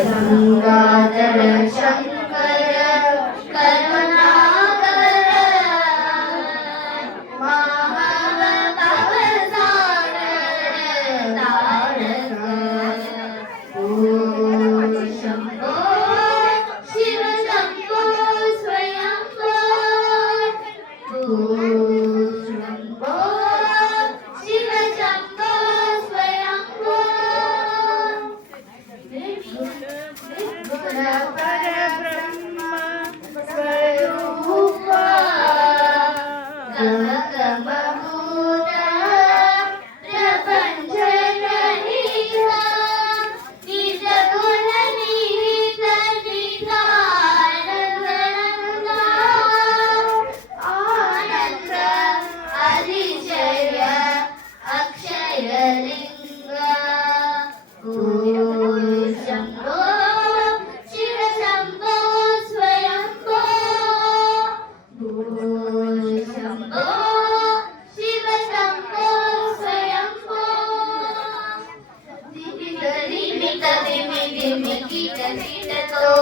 ಗಂಗಾಧರ ಶಂಕರ ಕರುಣಾಕರ ಮಾಮವ ಭವಸಾಗರ ತಾರಕ ಓಂ ಶಂಭೋ ಶಿವ ಶಂಭೋ ಸ್ವಯಂಭೋ ಓಂ ಶಂಭೋ ಶಿವ ಶಂಭೋ ಸ್ವಯಂಭೋ ನಿರ್ಗುಣ ಪರಬ್ರಹ್ಮ ಸ್ವರೂಪ ಗಮ ಗಮ ಭೂತ ಪ್ರಪಂಚ ರಹಿತ ನಿಜ ಗುಣ ನಿಹಿತ ನಿಧಾನಂದ ಆನಂದ ಅತಿಶಯ ಅಕ್ಷಯ ಲಿಂಗ ಓಂ ಶಂಭೋ ಶಿವ ಶಂಭೋ ಸ್ವಯಂಭೋ ಓಂ ಶಂಭೋ ಶಿವ ಶಂಭೋ ಸ್ವಯಂಭೋ ದಿಮಿತ ದಿಮಿತ ದಿಮಿ ದಿಮಿ ಕಿಟ ಕಿಟತೋ